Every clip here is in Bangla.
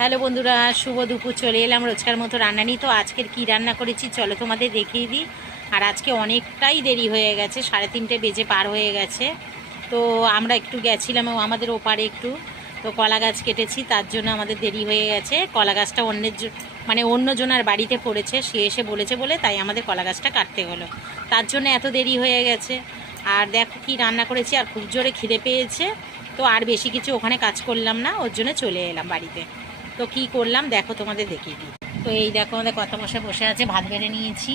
হ্যালো বন্ধুরা, শুভ দুপুর। চলে এলাম রোজকার মতো রান্না নিয়ে। তো আজকের কি রান্না করেছি চলো তোমাদের দেখিয়ে দিই। আর আজকে অনেকটাই দেরি হয়ে গেছে, 3:30 বেজে পার হয়ে গেছে। তো আমরা একটু গেছিলাম আমাদের ওপারে একটু, তো কলা গাছ কেটেছি, তার জন্য আমাদের দেরি হয়ে গেছে। কলা গাছটা অন্যজনের বাড়িতে পড়েছে, সে এসে বলেছে বলে তাই আমাদের কলা গাছটা কাটতে হলো, তার জন্য এত দেরি হয়ে গেছে। আর দেখো কি রান্না করেছি, আর খুব জোরে খিদে পেয়েছে, তো আর বেশি কিছু ওখানে কাজ করলাম না, ওর জন্য চলে এলাম বাড়িতে। তো কি করলাম দেখো তোমাদের দেখিয়ে দিই। তো এই দেখো আমাদের কত বসে আছে, ভাত বেড়ে নিয়েছি।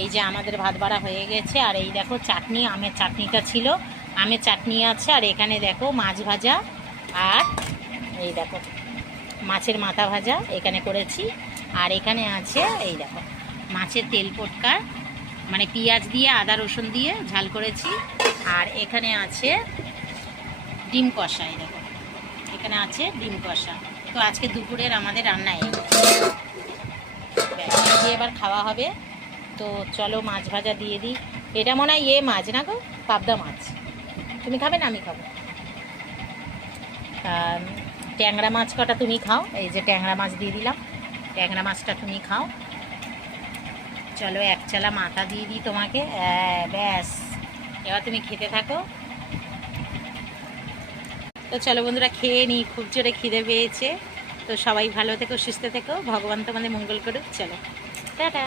এই যে আমাদের ভাত বাড়া হয়ে গেছে। আর এই দেখো চাটনি, আমের চাটনিটা ছিল, আমের চাটনি আছে। আর এখানে দেখো মাছ ভাজা, আর এই দেখো মাছের মাথা ভাজা এখানে করেছি। আর এখানে আছে এই দেখো মাছের তেল পটকা, মানে পেঁয়াজ দিয়ে আদা রসুন দিয়ে ঝাল করেছি। আর এখানে আছে ডিম কষা, এই দেখো এখানে আছে ডিম কষা। তো আজকে দুপুরের আমাদের রান্না এই দিয়ে এবার খাওয়া হবে। তো চলো মাছ ভাজা দিয়ে দিই। এটা মনে হয় মাছ না গো, পাবদা মাছ। তুমি খাবে না আমি খাবো। ট্যাংরা মাছ কটা তুমি খাও, এই যে ট্যাংরা মাছ দিয়ে দিলাম, ট্যাংরা মাছটা তুমি খাও। চলো এক চালা মাথা দিয়ে দিই তোমাকে, ব্যাস এবার তুমি খেতে থাকো। তো চলো বন্ধুরা খেয়ে নিই, খুব জোরে খিদে পেয়েছে। তো সবাই ভালো থেকো, সুস্থ থেকো, ভগবান তোমাদের মঙ্গল করুক। চলো টাটা।